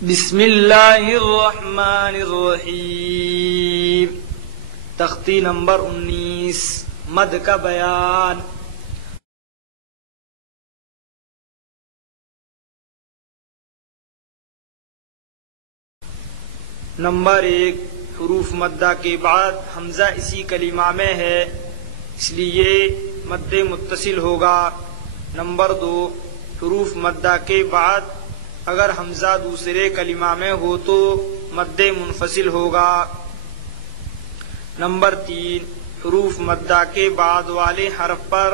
بسم اللہ الرحمن الرحیم۔ تختی نمبر 19 مد کا بیان۔ نمبر 1، حروف مدہ کے بعد حمزہ اسی کلمہ میں ہے، اس لیے مد متصل ہوگا۔ نمبر 2، حروف مدہ کے بعد اگر حمزہ دوسرے کلمہ میں ہو تو مد منفصل ہوگا۔ نمبر 3، حروف مدہ کے بعد والے حرف پر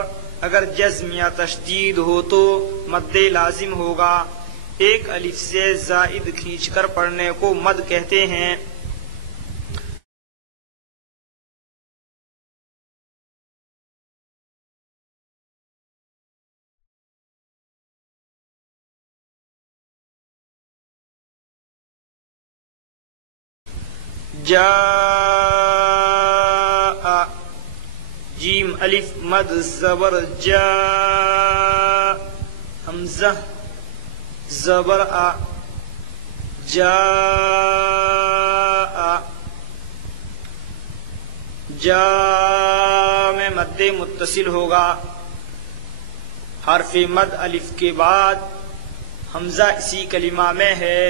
اگر جزم یا تشدید ہو تو مد لازم ہوگا۔ ایک الف سے زائد کھینچ کر پڑھنے کو مد کہتے ہیں۔ جاء، جیم الف مد زبر جا، حمزہ زبر آ، جاء، جا میں مد متصل ہوگا۔ حرف مد الف کے بعد حمزہ اسی کلمہ میں ہے،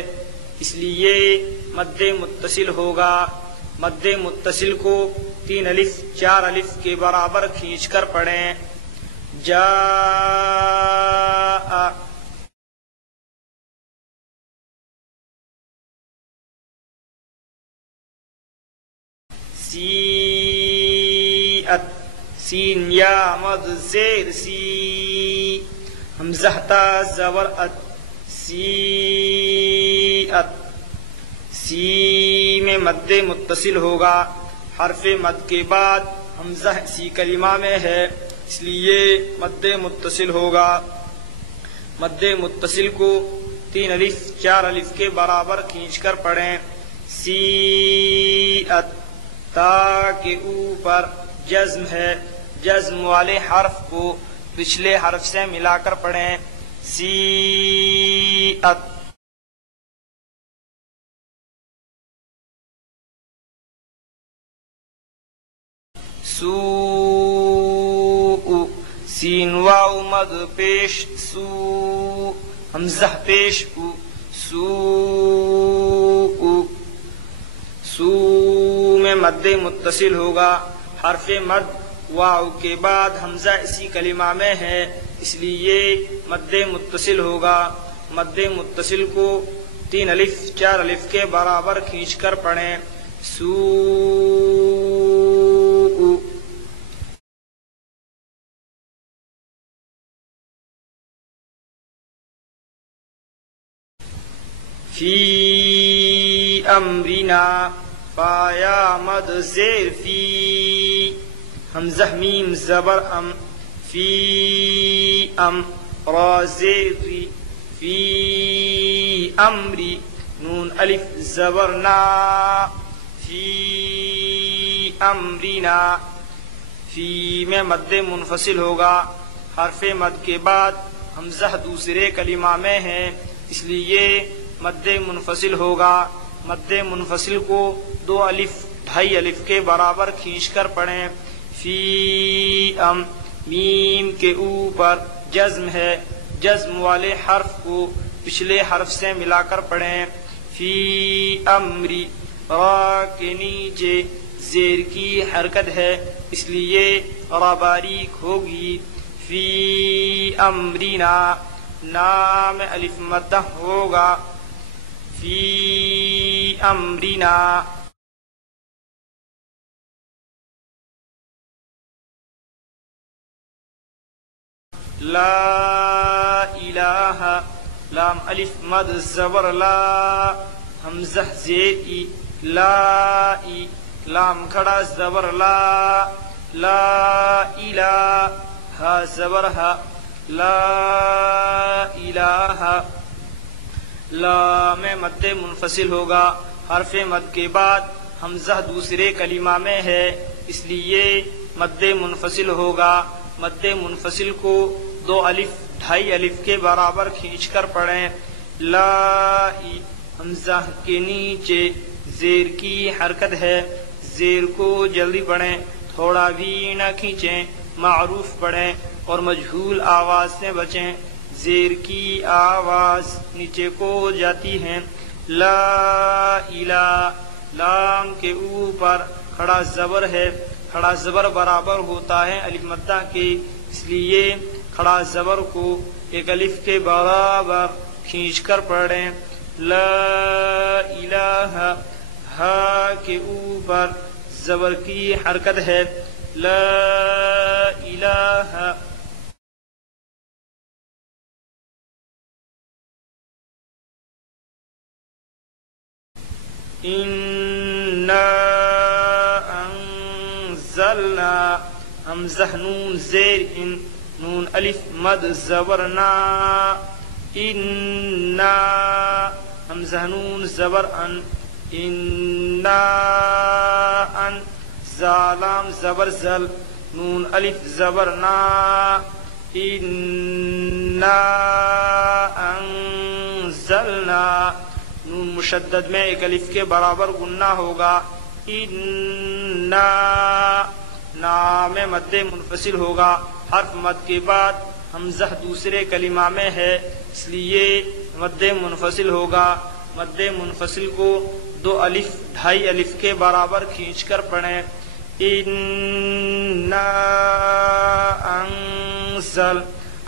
اس لیے مد متصل ہوگا۔ مد متصل کو 3 الف 4 الف کے برابر کھینچ کر پڑھیں۔ جاء، سیئت، سین یا مد زیر سی، حمزہ تا زبر ات، سیئت، سی میں مد متصل ہوگا۔ حرف مد کے بعد حمزہ اسی کلمہ میں ہے، اس لیے مد متصل ہوگا۔ مد متصل کو 3 الف 4 الف کے برابر کھینچ کر پڑھیں۔ سیئت، تا کے اوپر جزم ہے، جزم والے حرف کو پچھلے حرف سے ملا کر پڑھیں۔ سیئت، سوء، سین واو مد پیش سو، حمزہ پیش او، سوء، سو میں مد متصل ہوگا۔ حرف مد واو کے بعد حمزہ اسی کلمہ میں ہے، اس لیے مد متصل ہوگا۔ مد متصل کو 3 الف 4 الف کے برابر کھینچ کر پڑھیں۔ سوء، فی امرنا، فا یا مد زیر فی، حمزہ میم زبر ام، فی ام، را زیر ری، فی امری، نون الف زبر نا، فی امرنا، فی میں مد منفصل ہوگا۔ حرف مد کے بعد حمزہ دوسرے کلمہ میں ہے، اس لیے مد منفصل ہوگا۔ مد منفصل کو 2 الف 2.5 الف کے برابر کھینچ کر پڑھیں۔ فی ام، میم کے اوپر جزم ہے، جزم والے حرف کو پچھلے حرف سے ملا کر پڑھیں۔ فی امری، را کے نیچے زیر کی حرکت ہے، اس لیے را باریک ہوگی۔ فی امرنا، نام الف مدہ ہوگا۔ فی امرنا، لا الہ، لام الف مد زبر لا، حمزہ زیر ای، لا ای، لام کھڑا زبر لا، لا الہ، ہا زبر ہا، لا الہ، لا میں مد منفصل ہوگا۔ حرف مد کے بعد حمزہ دوسرے کلمہ میں ہے، اس لیے مد منفصل ہوگا۔ مد منفصل کو 2 الف 2.5 الف کے برابر کھینچ کر پڑھیں۔ لا، حمزہ کے نیچے زیر کی حرکت ہے، زیر کو جلدی پڑھیں، تھوڑا بھی نہ کھینچیں، معروف پڑھیں اور مجہول آواز سے بچیں۔ زیر کی آواز نیچے کو جاتی ہے۔ لا الہ، لام کے اوپر کھڑا زبر ہے، کھڑا زبر برابر ہوتا ہے الف مدہ کے، اس لیے کھڑا زبر کو ایک الف کے برابر کھینچ کر پڑھیں۔ لا الہ، ہا کے اوپر زبر کی حرکت ہے، لا الہ۔ انا انزلنا، حمزہ نون زیر ان، نون الف مد زبر نا، انا، حمزہ نون زبر ان، انا ان، زالام زبر زل، نون الف زبر نا، انا انزلنا، نون مشدد میں ایک الف کے برابر گننا ہوگا، انا، نا میں مد منفصل ہوگا، حرف مد کے بعد حمزہ دوسرے کلمہ میں ہے، اس لیے مد منفصل ہوگا۔ مد منفصل کو دو الف ڈھائی الف کے برابر کھینچ کر پڑھیں۔ انا انزل،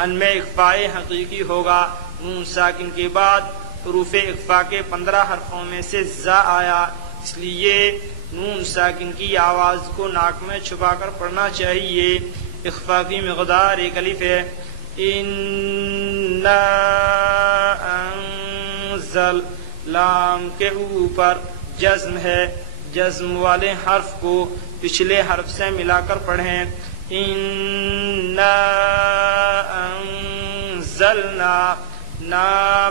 ان میں اخفاء حقیقی ہوگا، نون ساکن کے بعد حروف اخفاء کے 15 حرفوں میں سے زا آیا، اس لیے نون ساکن کی آواز کو ناک میں چھپا کر پڑھنا چاہیے۔ اخفاء کی مقدار ایک الف ہے۔ انا انزل، لام کے اوپر جزم ہے، جزم والے حرف کو پچھلے حرف سے ملا کر پڑھیں۔ انا انزلنا، نا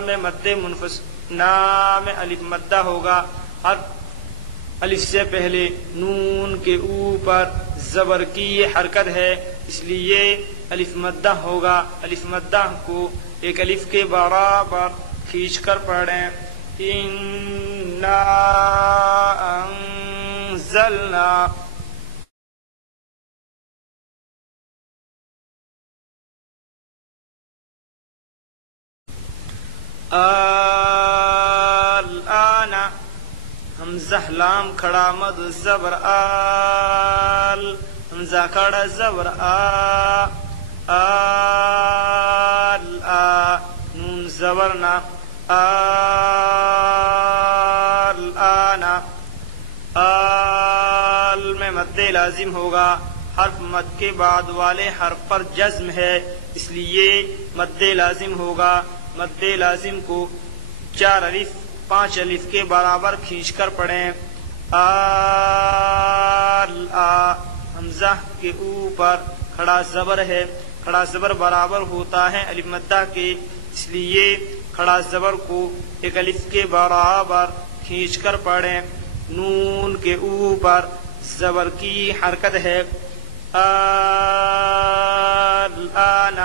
میں مد منفصل، نا میں الف مدہ ہوگا، حرف الف سے پہلے نون کے اوپر زبر کی حرکت ہے، اس لیے الف مدہ ہوگا، الف مدہ کو ایک الف کے برابر کھینچ کر پڑھیں۔ انا انزلنا، الآن، حمزہ لام کھڑا مد زبر آل، حمزہ کھڑا زبر آ، آل آ، نون زبر نا، الآن، آل میں مد لازم ہوگا، حرف مد کے بعد والے حرف پر جزم ہے، اس لیے مد لازم ہوگا۔ مد لازم کو 4 الف 5 الف کے برابر کھینچ کر پڑھیں۔ آ، حمزہ کے اوپر کھڑا زبر ہے، کھڑا زبر برابر ہوتا ہے الف مدہ کے، اس لیے کھڑا زبر کو ایک الف کے برابر کھینچ کر پڑھیں۔ نون کے اوپر زبر کی حرکت ہے، الآن،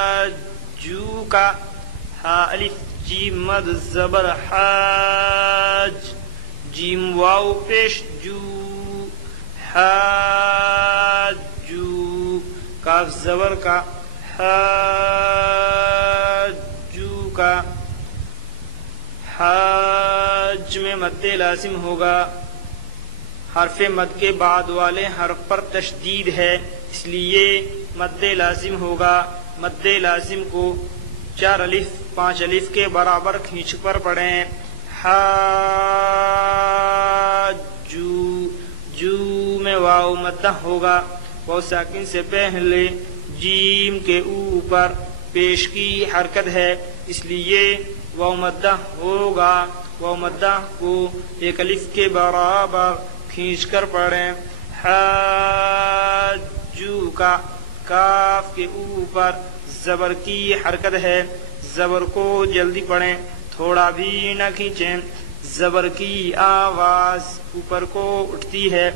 حاجوک، ہا الف جیم مد زبر حاج، جیم واو پیش جو، حاجو، کاف زبر کا، حاجو کا، حاج میں مد لازم ہوگا، حرف مد کے بعد والے حرف پر تشدید ہے، اس لیے مد لازم ہوگا۔ مد لازم کو 4 الف 5 الف کے برابر کھینچ پر پڑھیں۔ حاجو، جو میں واو مدہ ہوگا، واو ساکن سے پہلے جیم کے اوپر پیش کی حرکت ہے، اس لیے واو مدہ ہوگا، واو مدہ کو ایک الف کے برابر کھینچ کر پڑھیں۔ حاجو کا، کاف کے اوپر زبر کی حرکت ہے، زبر کو جلدی پڑھیں، تھوڑا بھی نہ کھینچیں، زبر کی آواز اوپر کو اٹھتی ہے۔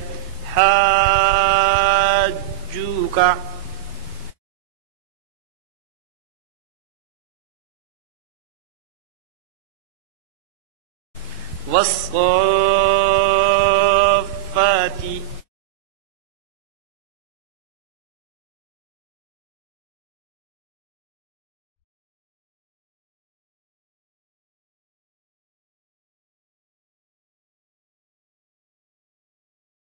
حاجوك والصافات